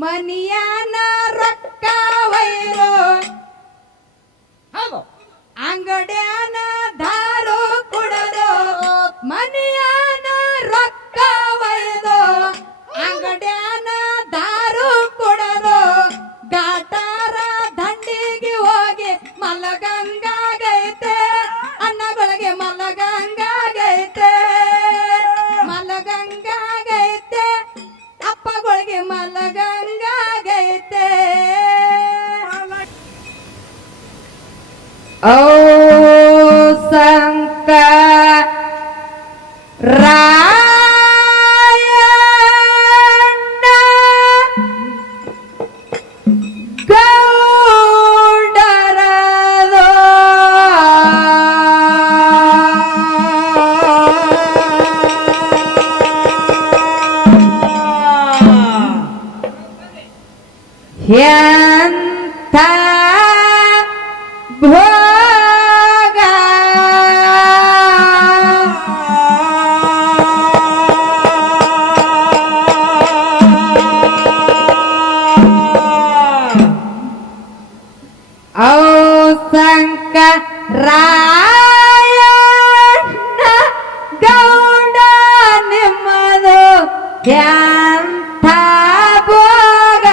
ಮನಿಯಾನ ರೊಕ್ಕ ವೈರೋ ಅಂಗಡ್ಯಾನ ದಾರು ಕುಡದು ಮನಿಯಾನ ರೊಕ್ಕ ವೈದು ಅಂಗಡ್ಯಾನ ದಾರು ಕುಡದು ಗಾಟಾರ ದಂಡಿಗೆ ಹೋಗಿ ಮಲಗಂಗಾಗೈತೆ ಅನ್ನಗಳಿಗೆ ಮಲಗಂಗಾಗೈತೆ ಮಲಗಂಗಾಗೈತೆ ಅಪ್ಪಗಳಿಗೆ ಮಲಗಂಗಾಗೈತೆ ಓ ಸಂಕ ಎಂಥ ಭೋಗ ಔ ಶಂಕರಾಯಣ್ಣ ಗೌಡ ನಿಮ್ಮದು ಎಂಥ ಭೋಗ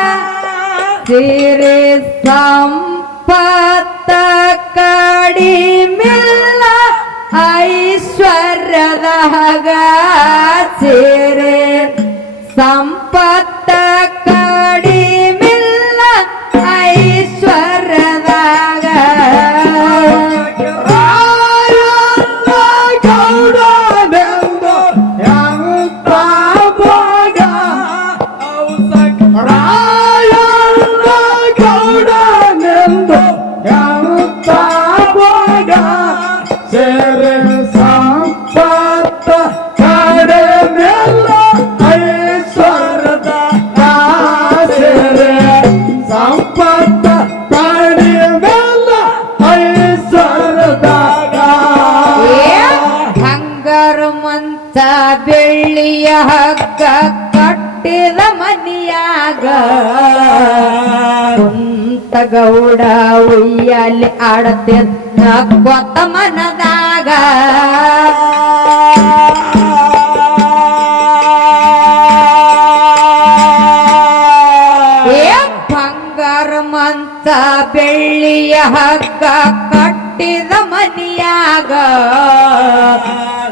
ಸಿರಿ ಸಂಪತ್ತ ಕಡಿಮಿಲ್ಲ ಐಶ್ವರ್ಯದಾಗ ಸಿರಿ ಸಂಪತ್ತ ಕಡಿಮಿಲ್ಲ ಐಶ್ವರ್ಯದಾಗ ಗೌಡನೆಂದು ಎಂಥ ಭೋಗ ಗೌಡನೆಂದು ಎಂಥ ಭೋಗ ಸೇರೆ ಸಂಪತ್ತ ಕಡಿಮೆಲ್ಲ ಐಶ್ವರ್ಯದ ಸೇರೆ ಸಂಪತ್ತ ಕಡಿಮೆಲ್ಲ ಐಶ್ವರ್ಯದಾಗ ಹಂಗಾರು ಮಂಚ ಬೆಳ್ಳಿಯ ಹಗ್ಗ ಕಟ್ಟಿದ ಮನಿಯಾಗ ಕುಂತ ಗೌಡ ಉಯ್ಯಾಲಿ ಆಡತಿದ್ದ ಕೊತ್ತ ಮನದಾಗ ಬಂಗಾರ ಮಂಚ ಬೆಳ್ಳಿಯ ಹಗ್ಗ ಕಟ್ಟಿದ ಮನಿಯಾಗ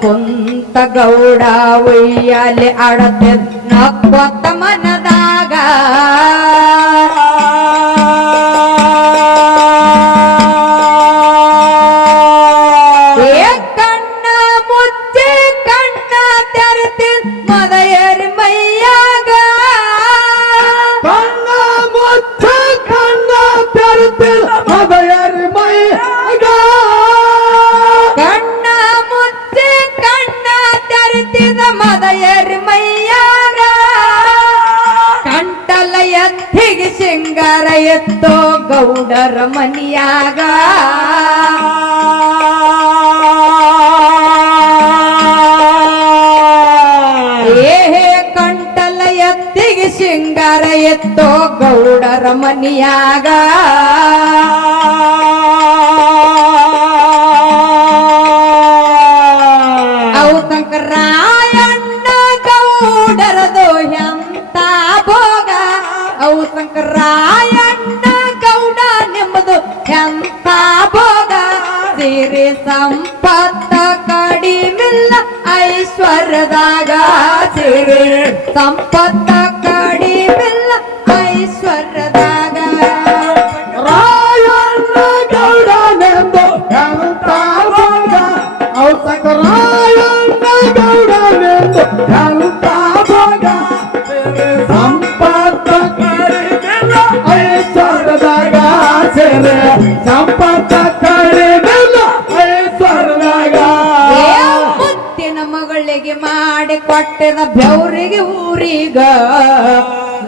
ಕುಂತ ಗೌಡ ಉಯ್ಯಾಲಿ ಆಡತಿದ್ದ ಕೊತ್ತ ಮನದಾಗ ಕಣ್ಣ ಮುಚ್ಚಿ ಕಣ್ಣ ತೆರೆತಿ ಮದಯರಿ ಮೈಯಾಗ ಕಣ್ಣ ಮುಚ್ಚ ಕಣ್ಣ ತೆರೆತಿಲ್ಲ ಮದಯರಿ ಮೈಯಾಗ ಕಣ್ಣ ಮುಚ್ಚಿ ಕಣ್ಣ ತೆರೆತಿದ ಮದಯರಿ ಮೈಯಾಗ ಕಂಟಲ ಎತ್ತಿಗೆ ಸಿಂಗಾರ ಎತ್ತೋ ಗೌಡರ ಮನಿಯಾಗ ಕಂಟಲ ಎತ್ತಿಗೆ ಸಿಂಗಾರ ಎತ್ತೋ ಗೌಡರ ಮನಿಯಾಗ ಅವು ಶಂಕರಾಯಣ್ಣ ಗೌಡರದು ಎಂತ ಭೋಗ ಅವು ಶಂಕರಾಯಣ್ಣ ಗೌಡ ನಿಮ್ಮದು ಎಂತ ಭೋಗ ಸಿರಿ ಸಂಪತ್ತ ಕಡಿಮಿಲ್ಲ ಐಶ್ವರ್ಯದಾಗ ಸಿರಿ ಸಂಪತ್ತ ಕಡಿಮಿಲ್ಲ ಐಶ್ವರ್ಯದಾಗ ರಾಯಣ್ಣ ಗೌಡನೆಂದು ಎಂಥ ಭೋಗ ರಾಯಣ್ಣ ಗೌಡನೆಂದು ಎಂಥ ಭೋಗ ಸಂಪತ್ತ ಕಡಿಮೆಲ್ಲ ಐಶ್ವರ್ಯದಾಗ ಸೇರೆ ಸಂಪತ್ತ ಕಡಿಮೆಲ್ಲ ಐಶ್ವರ್ಯದಾಗ ಮುತ್ತಿನ ಮಗಳಿಗೆ ಮಾಡಿ ಕೊಟ್ಟಿದ ಬೆವರಿಗೆ ಊರಿಗ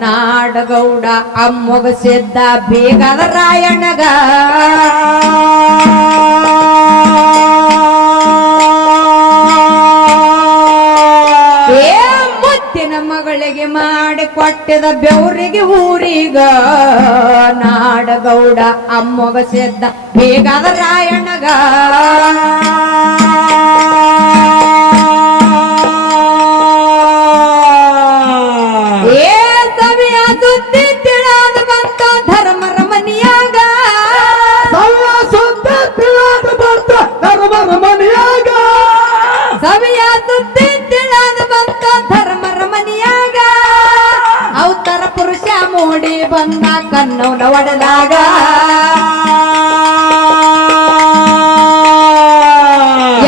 ನಾಡಗೌಡ ಅಮ್ಮೊಗಸಿದ್ದ ಬೀಗದ ರಾಯಣ್ಣಗ ಮುತ್ತಿನ ಮಗಳಿಗೆ ಮಾಡಿ ಕೊಟ್ಟಿದ ಬೆವರಿಗೆ ಊರಿಗ ನಾಡಗೌಡ ಅಮ್ಮಗ ಸೇದ್ದ ಬೇಗಾದ ರಾಯಣ್ಣಗ ಏ ಸವಿಯ ಸುದ್ದಿ ತಿಳಿದ ಬಂತ ಧರ್ಮರ ಮನಿಯಾಗ ಸುದ್ದ ತಿಳಿದ ಬಂತ ಧರ್ಮರ ಮನಿಯಾಗ ಸವಿಯ ಸುದ್ದಿ ತಿಳಿದ ಬಂತ ಧರ್ಮರ ಮನಿಯಾಗ ಅವತರ ಪುರುಷ ಮೂಡಿ ಬಂದ ಕನ್ನವನ ಒಡೆದಾಗ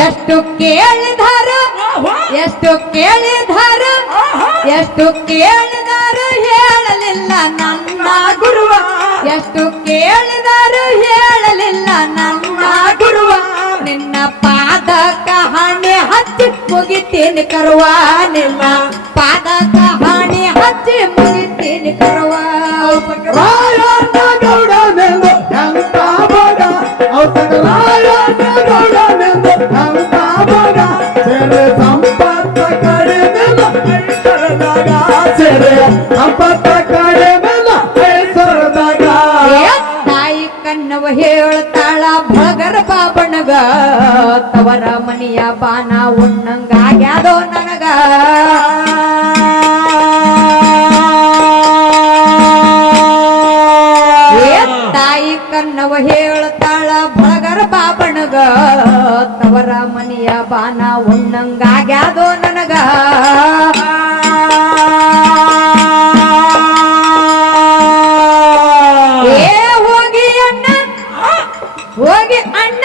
ಎಷ್ಟು ಕೇಳಿದರು ಎಷ್ಟು ಕೇಳಿದರು ಎಷ್ಟು ಕೇಳಿದರು ಹೇಳಲಿಲ್ಲ ನನ್ನ ಗುರುವ ಎಷ್ಟು ಕೇಳಿದರು ಹೇಳಲಿಲ್ಲ ನನ್ನ ಗುರುವ ನಿನ್ನ ಪಾದಕ ಹಣೆ ಹಚ್ಚಿ ಮುಗಿತೀನಿ ಕರುವ ನಿನ್ನ ಪಾದಕ ಹಣೆ ಹಚ್ಚಿ ಮುಗಿತೀನಿ ಕರುವ ರಾಯಣ್ಣ ಗೌಡನೆಂದು ಎಂತ ಬಗ ರಾಯಣ್ಣ ಗೌಡನೆಂದು ಎಂತ ಬಗ ಸೆರೆ ಸಂಪತ್ತ ಕಡಿಮೆಲ್ಲ ಐಶ್ವರ್ಯದಾಗ ಸೆರೆ ಸಂಪತ್ತ ಕಡಿಮೆಲ್ಲ ಐಶ್ವರ್ಯದಾಗ ತಾಯಿ ಕಣ್ಣವ ಹೇಳ್ತಾಳ ಭಗರ ಬಾಬಣಗ ತವರ ಮನಿಯ ಬಾನ ಉಣ್ಣಂಗಾಗ್ಯಾದೋ ನನಗ ತಾಯಿ ಕಣ್ಣವ ಹೇಳ್ತಾಳ ಭಗರ ಬಾಬಣಗ ತವರ ಮನಿಯ ಬಾನ ಉಣ್ಣಂಗಾಗ್ಯಾದೋ ನನಗ ಹೋಗಿ ಅಣ್ಣ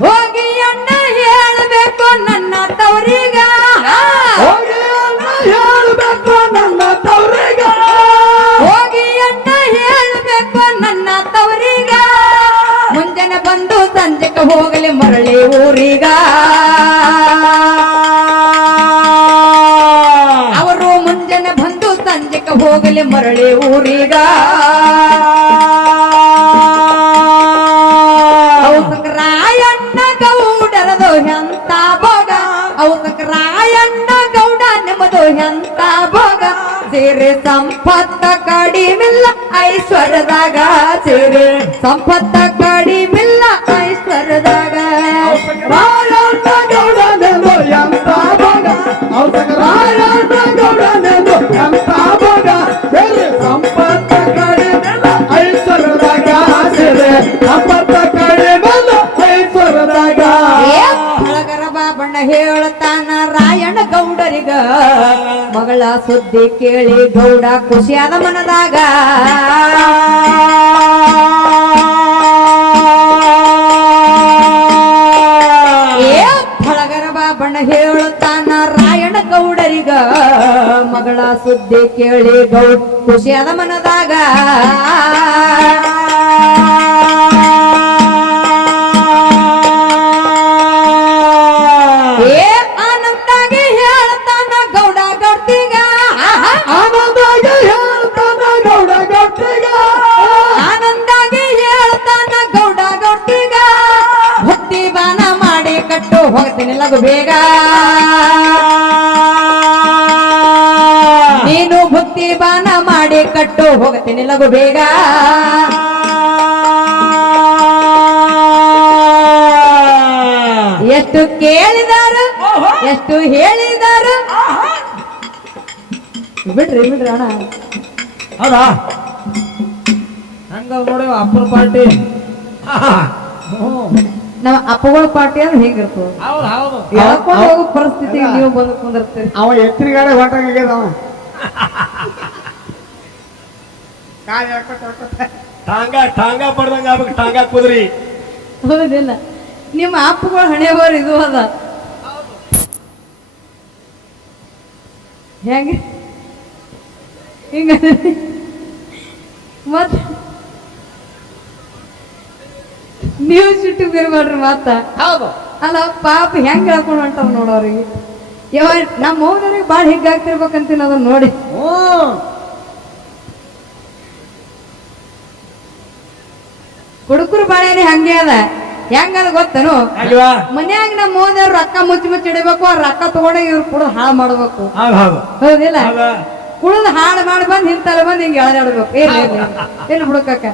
ಹೋಗಿ ಅಣ್ಣ ಹೇಳಬೇಕು ನನ್ನ ತವರಿಗ ಹೋಗಿ ಅಣ್ಣ ಹೇಳಬೇಕು ನನ್ನ ತವರಿಗ ಹೋಗಿ ಅಣ್ಣ ಹೇಳಬೇಕು ನನ್ನ ತವರಿಗ ಮುಂಜಾನೆ ಬಂದು ಸಂಜೆಗೆ ಹೋಗಲಿ ಮರಳಿ ಊರಿಗ ಅವರು ಮುಂಜಾನೆ ಬಂದು ಸಂಜೆಗೆ ಹೋಗಲಿ ಮರಳಿ ಊರಿಗ ರಾಯಣ್ಣ ಗೌಡರದು ಎಂತ ಭೋಗ ಅವತಕ ರಾಯಣ್ಣ ಗೌಡ ನಿಮ್ಮದು ಎಂತ ಭೋಗ ಸೇರೆ ಸಂಪತ್ತ ಕಡಿಮಿಲ್ಲ ಐಶ್ವರ್ಯದಾಗ ಸೇರೆ ಸಂಪತ್ತ ಕಡಿಮಿಲ್ಲ ಐಶ್ವರ್ಯದಾಗ ರಾಯಣ್ಣ ಗೌಡನೆಂದು ಎಂತ ಭೋಗ ಅವತಕ ರಾಯಣ್ಣ ಗೌಡನೆಂದು ಎಂತ ಭೋಗ ಸೆರೆ ಸಂಪತ್ತ ಕಡಿಮೆಲ್ಲ ಐಶ್ವರ್ಯದಾಗ ಸೆರೆ ಸಂಪತ್ತ ಕಡಿಮೆಲ್ಲ ಐಶ್ವರ್ಯದಾಗ ಬಳಗರ ಬಾಬಣ್ಣ ಹೇಳ್ತಾನ ರಾಯಣ್ಣ ಗೌಡರಿಗ ಮಗಳ ಸುದ್ದಿ ಕೇಳಿ ಗೌಡ ಖುಷಿಯಾದ ಮನದಾಗ ಬಳಗರ ಬಾಬಣ್ಣ ಹೇಳ್ತಾನ ರಾಯಣ್ಣ ಗೌಡರಿಗ ಮಗಳ ಸುದ್ದಿ ಕೇಳಿ ಗೌಡ ಖುಷಿಯಾದ ಮನದಾಗ ಆನಂದಾಗಿ ಹೇಳ್ತಾನ ಗೌಡ ಗೌಡ್ತಿಗ ಆನಂದಾಗಿ ಹೇಳ್ತಾನ ಗೌಡ ಗಟ್ಟಿಗ ಆನಂದಾಗಿ ಹೇಳ್ತಾನ ಗೌಡ ಗೌಡ್ತಿಗ ಭಕ್ತಿ ಬಾನ ಮಾಡಿ ಕಟ್ಟು ಹೋಗ್ತೀನಿ ಲಗು ಬೇಗ ನೀನು ಭಕ್ತಿ ಬಾನ ಮಾಡಿ ಕಟ್ಟು ಹೋಗ್ತೀನಿ ಲಗು ಬೇಗ ಎಷ್ಟು ಕೇಳಿದಾರು ಎಷ್ಟು ಹೇಳಿದಾರು ಬಿಡ್ರಿ ಬಿಡ್ರಿ ಅಣ್ಣ ಹೌದಾ ಹಂಗ ನೋಡಿ ಅಪ್ಪನ ಪಾರ್ಟಿ ನಮ್ಮ ಅಪ್ಪಗಳ ಪಾರ್ಟಿ ಅಂದ್ರೆ ಹೇಗಿರ್ತದೆ ಹೌದು ಹೌದು ಹೇಳ್ಕೊಂಡು ಹೋಗೋ ಪರಿಸ್ಥಿತಿಗೆ ನೀವು ಬಂದು ಕುಂದಿರ್ತೀರಿ ಅವ ಎತ್ತರಿಗಾಡೆ ಹೊಂಟಾಗ್ಯದ ಅವ ಟಾಂಗ ಪಡ್ದಂಗ ಆಗ್ಬೇಕು ಟಾಂಗ ಕುದ್ರಿ ಹೌದಿಲ್ಲ ನಿಮ್ಮ ಅಪ್ಪಗಳ ಹಣೆ ಬಾರ್ ಇದು ಅದ ಹೆಂಗ ಹಿಂಗ ಮತ್ ನೀವು ಸಿಟ್ಟು ಬೇರೆ ಮಾಡ್ರಿ ಮಾತ ಹೌದು ಅಲ್ಲ ಪಾಪ ಹೆಂಗ್ ಹೇಳ್ಕೊಂಡು ಹೊಂಟಾವ್ ನೋಡೋರಿಗೆ ಯಾವ ನಮ್ಮ ಹೋಗೋರಿಗೆ ಭಾಳ ಹಿಗ್ಗಾಗ್ತಿರ್ಬೇಕಂತೀನಿ ಅದನ್ನ ನೋಡಿ ಹುಡುಗರು ಬಾಳೇರಿ ಹಂಗೆ ಅದ ಹೆಂಗದ ಗೊತ್ತನು ಅಲ್ವಾ ಮನ್ಯಾಗ ನಮ್ಮ ಮೋದಿಯವ್ರು ರೊಕ್ಕ ಮುಚ್ಚಿ ಇಡಬೇಕು ಆ ರೊಕ್ಕ ತಗೊಂಡ ಇವ್ರು ಕುಡ್ದು ಹಾಳು ಮಾಡ್ಬೇಕು ಹೌದು ಹೌದಿಲ್ಲ ಹೌದಾ ಕುಡ್ದು ಹಾಳು ಮಾಡಿ ಬಂದ್ ಹಿಂತಲ್ಲ ಬಂದ್ ಹಿಂಗೆ ಎಳೆದಾಡ್ಬೇಕು ಎಲ್ಲಿ ಬಿಡಕ್ಕ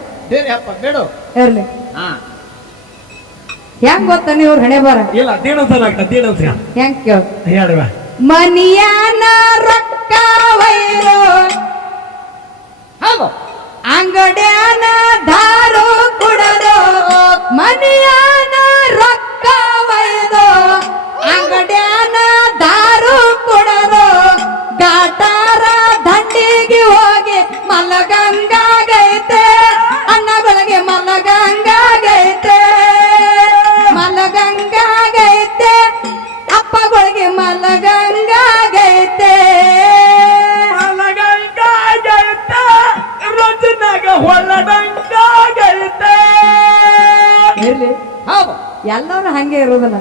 ಬೇಡು ಇರ್ಲಿ ಹೆಂಗ್ ಗೊತ್ತಾನ ಇವ್ರ ಹಣೆ ಬರ ಇಲ್ಲ ದೀನಂತ ಹೆಂಗ್ ಕೇಳ ಹೇಳುವ ಮನಿಯಾನ ರೊಕ್ಕ ವೈರೋ ಹೌದು ಅಂಗಡ್ಯಾನ ದಾರು ಕುಡದು ಮನಿಯಾನ ರೊಕ್ಕ ವೈದು ಅಂಗಡ್ಯಾನ ದಾರು ಕುಡದು ಗಾಟಾರ ದಂಡಿಗೆ ಹೋಗಿ ಮಲಗಂಗಾಗೈತೆ ಅಣ್ಣಗಳಿಗೆ ಮಲಗಂಗಾಗೈತೆ ಮಲಗಂಗಾಗೈತೆ ಅಪ್ಪಗಳಿಗೆ ಮಲಗಂಗಾಗೈತೆ ಇರ್ಲಿ ಹೌದು ಎಲ್ಲರೂ ಹಂಗೆ ಇರೋದಿಲ್ಲ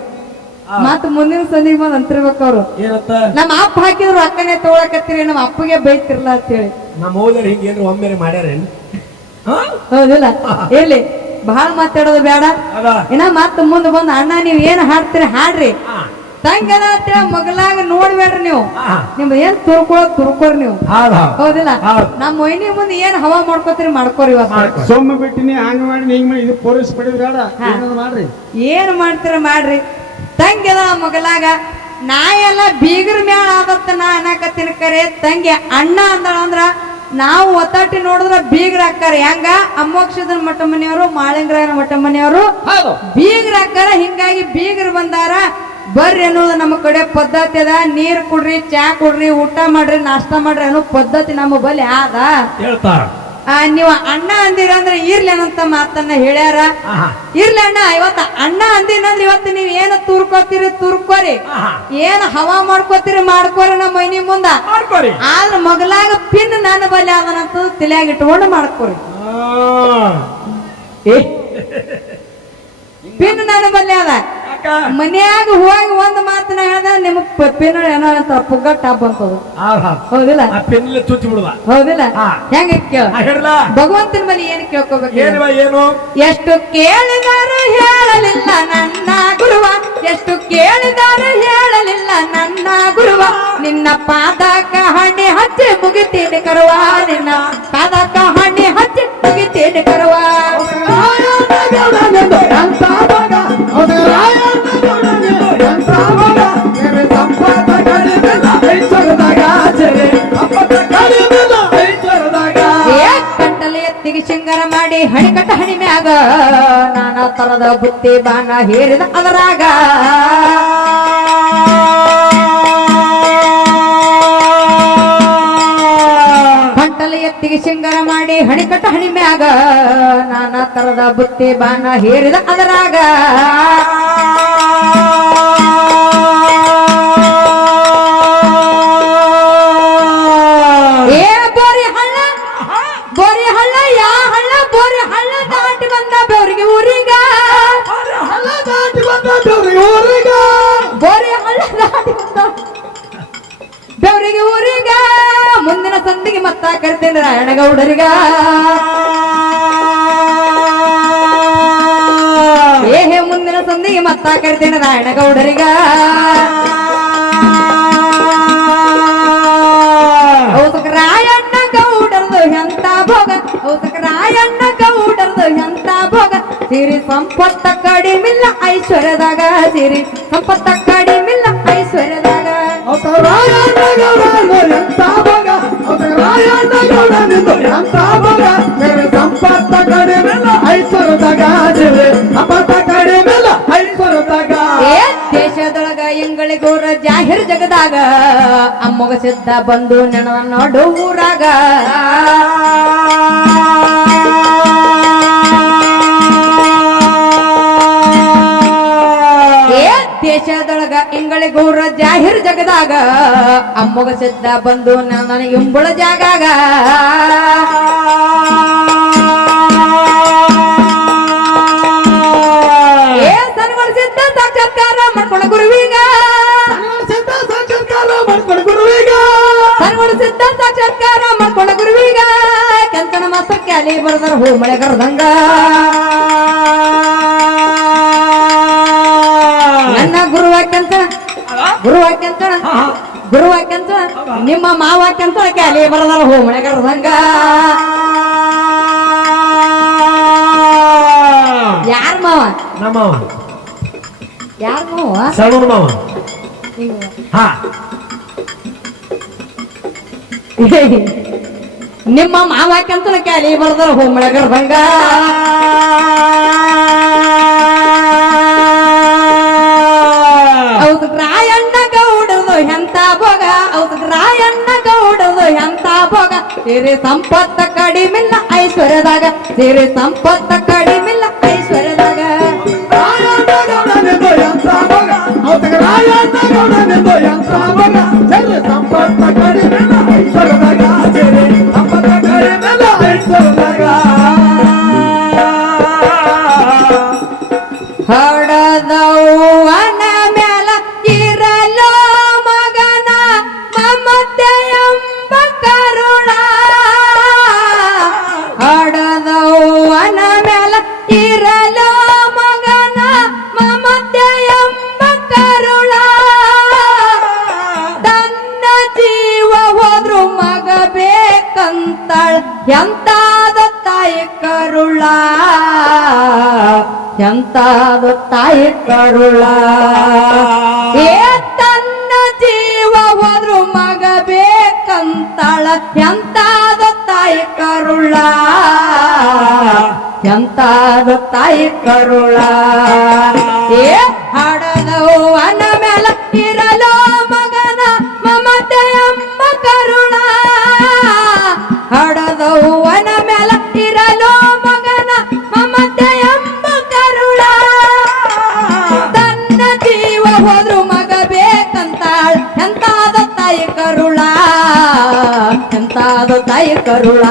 ಮತ್ ಮುಂದಿನ ಸಂದಿಗೆ ಬಂದ್ ಅಂತಿರ್ಬೇಕು ಅವ್ರು ಏನಂತ ನಮ್ಮ ಅಪ್ಪ ಹಾಕಿದ್ರು ಅಕ್ಕನೇ ತಗೊಳಕತ್ತೀರಿ ನಮ್ಮ ಅಪ್ಪಗೆ ಬೈತಿರ್ಲ ಅಂತ ಹೇಳಿ ನಮ್ಮ ಹೋದ್ರೆ ಹಿಂಗೇನು ಒಮ್ಮೆ ಮಾಡ್ಯಾರೇನು ಹೌದಿಲ್ಲ ಇರ್ಲಿ ಬಹಳ ಮಾತಾಡೋದು ಬೇಡ ಹೌದಾ ಇನ್ನ ಮತ್ ಮುಂದ್ ಬಂದ್ ಅಣ್ಣ ನೀವ್ ಏನ್ ಹಾಡ್ತೀರಿ ಹಾಡ್ರಿ ತಂಗದ ಅಂತ ಮಗಲಾಗ ನೋಡ್ಬೇಡ್ರಿ ನೀವು ನಿಮ್ದು ಏನ್ ತುರ್ಕೋರಿ ನೀವು ಹೌದು ಹೌದಿಲ್ಲ ಹೌದು. ನಮ್ಮ ಮೊಯ್ನಿ ಮುಂದೆ ಏನ್ ಹವಾ ಮಾಡ್ಕೋತೀರಿ ಮಾಡ್ಕೋರಿ ಇವತ್ತು ಸೊಮ್ಮ ಬಿಟ್ಟಿನಿ ಹಂಗ ಮಾಡಿ ಹಿಂಗ್ ಮಾಡಿ ಇದು ಪೊಲೀಸ್ ಪಡೆದ್ ಬೇಡ ಏನಾದ್ರು ಮಾಡ್ರಿ ಏನ್ ಮಾಡ್ತೀರ ಮಾಡ್ರಿ ತಂಗಿದ ಮಗಲಾಗ ನಾ ಎಲ್ಲ ಬೀಗರ ಮ್ಯಾಳ ಆದತ್ತ ನಾ ಅನ್ನಕತ್ತೀನಿ ಕರೆ ತಂಗಿ ಅಣ್ಣ ಅಂದಳ ಅಂದ್ರ ನಾವು ಒತ್ತಾಟಿ ನೋಡಿದ್ರ ಬೀಗ್ರ ಹಾಕಾರ ಹೆಂಗ ಅಮೋಕ್ಷದ ಮಠ ಮನೆಯವರು ಮಾಳಿಂಗರಾಯನ ಮಠ ಮನೆಯವರು ಹೌದು ಬೀಗ್ರ ಹಾಕಾರ ಹಿಂಗಾಗಿ ಬೀಗ್ರ ಬಂದಾರ ಬರ್ರಿ ಅನ್ನೋದು ನಮ್ಮ ಕಡೆ ಪದ್ಧತಿ ಅದ ನೀರ್ ಕುಡ್ರಿ ಚಾ ಕುಡ್ರಿ ಊಟ ಮಾಡ್ರಿ ನಾಷ್ಟ ಮಾಡ್ರಿ ಅನ್ನೋ ಪದ್ಧತಿ ನಮ್ಮ ಬಳಿ ಆದ ಹೇಳ್ತಾರ ನೀವು ಅಣ್ಣ ಅಂದಿರ ಅಂದ್ರೆ ಇರ್ಲೇನಂತ ಮಾತನ್ನ ಹೇಳ್ಯಾರ ಇರ್ಲಿ ಅಣ್ಣ ಇವತ್ತ ಅಣ್ಣ ಅಂದಿನಂದ್ರೆ ಇವತ್ತು ನೀವ್ ಏನ ತುರ್ಕೋತೀರಿ ತುರ್ಕೋರಿ ಏನ್ ಹವಾ ಮಾಡ್ಕೋತೀರಿ ಮಾಡ್ಕೋರಿ ನಮ್ಮ ಮೈನಿ ಮುಂದ ಮಾಡ್ಕೊರಿ ಆದ್ರ ಮಗಲಾಗ ಪಿನ್ ನನ್ನ ಬಲ್ಲಿ ಅದನಂತ ತಲೆಯಾಗ ಇಟ್ಕೊಂಡು ಮಾಡ್ಕೋರಿ ಪಿನ್ ನನ್ನ ಬಲ್ಲಿ ಅದ ಮನ್ಯಾಗ ಹೋಗಿ ಒಂದ್ ಮಾತನ್ನ ಹೇಳ್ದ ನಿಮಗ್ ಪಿನ್ ಏನೋ ಅಂತ ಪುಗ್ಗಟ್ಟ ಬಂತದು ಹೌದಿಲ್ಲ ಪೆನ್ನಿಲ್ಲ ಚುಚ್ಚಿ ಬಿಡುವ ಹೌದಿಲ್ಲ ಹಾ. ಹೆಂಗ ಕೇಳ ಹೇಳ ಭಗವಂತನ ಬಳಿ ಏನ್ ಕೇಳ್ಕೋಬೇಕು ಏನು ಎಷ್ಟು ಕೇಳಿದರು ಹೇಳಲಿಲ್ಲ ನನ್ನ ಗುರುವ ಎಷ್ಟು ಕೇಳಿದರು ಹೇಳಲಿಲ್ಲ ನನ್ನ ಗುರುವ ನಿನ್ನ ಪಾದಕ ಹಣ್ಣಿ ಹಚ್ಚಿ ಮುಗಿತೀನಿ ಕರುವ ನಿನ್ನ ಪಾದಕ ಹಣ್ಣಿ ಹಚ್ಚಿ ಮುಗಿತೀನಿ ಕರುವ ಕಂಟಲೆ ಎತ್ತಿಗೆ ಶೃಂಗಾರ ಮಾಡಿ ಹಣಿಕಟ್ಟ ಹಣಿ ಮ್ಯಾಗ ನಾನಾ ತರದ ಬುತ್ತಿ ಬಾನ ಹೇರಿದ ಅದರಾಗ ಕಂಟಲೆ ಎತ್ತಿಗೆ ಶೃಂಗಾರ ಮಾಡಿ ಹಣಿಕಟ್ಟ ಹಣಿ ಮ್ಯಾಗ ನಾನಾ ತರದ ಬುತ್ತಿ ಬಾನ ಹೇರಿದ ಅದರಾಗ ಬೋರಿ ಹಳ್ಳ ಯಾ ಹಳ್ಳ ಬೋರಿ ಹಳ್ಳ ದಾಟಿ ಬಂದ ಬೆವರಿಗೆ ಊರಿಗ ಬೋರಿ ಹಳ್ಳ ದಾಟಿ ಬಂದ ಬೆವರಿಗೆ ಊರಿಗ ಮುಂದಿನ ಸಂದಿಗೆ ಮತ್ತ ಕರಿತೇನೆ ರಾಯಣಗೌಡರಿಗ ಏಹೇ ಮುಂದಿನ ಸಂದಿಗೆ ಮತ್ತ ಕರಿತೇನೆ ರಾಯಣಗೌಡರಿಗ ರಾಯಣ್ಣ ಗೌಡರ್ದು ಎಂತ ಭೋಗ ರಾಯಣ್ಣ ಗೌಡರ್ದು ಎಂತ ಭೋಗ ಸಿರಿ ಸಂಪತ್ತ ಕಡಿಮಿಲ್ಲ ಐಶ್ವರ್ಯದಾಗ ಸಿರಿ ಸಂಪತ್ತ ಕಡಿಮಿಲ್ಲ ಐಶ್ವರ್ಯದಾಗ ಸಂಪತ್ತ ಕಡಿಮೆಲ್ಲ ಐಶ್ವರ್ಯದಾಗ ಸಂಪತ್ತ ಕಡಿಮೆಲ್ಲ ಐಶ್ವರ್ಯದಾಗ ದೇಶದೊಳಗ ಎಂಗಳಿಗೋರ ಜಾಹಿರ್ ಜಗದಾಗ ಅಮ್ಮಗ ಸಿದ್ಧ ಬಂದು ನೆನವ ನೋಡು ಊರಾಗ ದೇಶದೊಳಗ ಎಂಗಳಿಗೋರ ಜಾಹಿರ್ ಜಗದಾಗ ಅಮ್ಮಗ ಸಿದ್ಧ ಬಂದು ನನ್ನ ಎಂಬುಳ ಜಾಗಾಗ ಸಾಕ್ಷಾತ್ಕಾರ ಮಾಡ್ಕೊಂಡ ಗುರುವಿಗ ಸಾಕ್ಷಾತ್ಕಾರ ಮಾಡ್ಕೊಂಡ ಗುರುವಿಗ ಕೆಂಚನ ಮಾಸ್ತಕ್ಕೆ ಅಲ್ಲಿ ಬರ್ದಾರ ಹೋ ಮಳೆ ಕರ್ದಂಗ ಗುರು ವಾಕ್ಯಂತ ಗುರು ವಾಕ್ಯಂತ ನಿಮ್ಮ ಮಾವಾಕ್ಯಂತ ಕ್ಯಾಲಿ ಬರದಾರ ಹೋಮಳೆಗರ್ದಂಗ ಯಾರ ಮಾವ ನಮ್ಮವ ಯಾರ ಮಾವ ಸಣ್ಣ ಮಾವ ಹಾ ನಿಮ್ಮ ಮಾವಾಕ್ಯಂತ ಕ್ಯಾಲಿ ಬರದಾರ ಹೋಮಳೆಗರ್ದಂಗ ಹೌದು ರಾಯಣ್ಣ ಗೌಡದು ಎಂತ ಭೋಗ ಹೌದು ರಾಯಣ್ಣ ಗೌಡದು ಎಂತ ಭೋಗ ಸಿರಿ ಸಂಪತ್ತ ಕಡಿಮಿಲ್ಲ ಐಶ್ವರ್ಯದಾಗ ಸಿರಿ ಸಂಪತ್ತ ಕಡಿಮಿಲ್ಲ ಐಶ್ವರ್ಯದಾಗ ಹಡದವ್ವನ ಮ್ಯಾಲ ಇರಲೋ ಮಗನ ಮಮತೆ ಎಂಬ ಕರುಣ ಹಡದವ್ವನ ಮ್ಯಾಲ ಇರಲೋ ಮಗನ ಮಮತೆ ಎಂಬ ಕರುಣ ತನ್ನ ಜೀವ ಹೋದ್ರು ಮಗ ಬೇಕಂತಾಳ ಎಂತಾದ ತಾಯಿ ಕರುಳ ಎಂತಾದ ತಾಯಿ ಕರುಳ ಏ ತನ್ನ ಜೀವ ಹೋದ್ರು ಮಗ ಬೇಕಂತಾಳ ಎಂತಾದ ತಾಯಿ ಕರುಳ ಎಂತಾದ ತಾಯಿ ಕರುಳ ಏ ಹಡದವ್ವನ ಮೇಲ ಇರಲೋ ಮಗನ ಮಮತೆ ಎಂಬ ಕರುಣ ಹಡದವ್ವನ ಮೇಲ ಇರಲೋ ಮಗನ ಮಮತೆ ಎಂಬ ಕರುಳ ತನ್ನ ಜೀವ ಹೋದ್ರು ಮಗ ಬೇಕಂತಾಳ ಎಂತಾದ ತಾಯಿ ಕರುಳ ಎಂತಾದ ತಾಯಿ ಕರುಳ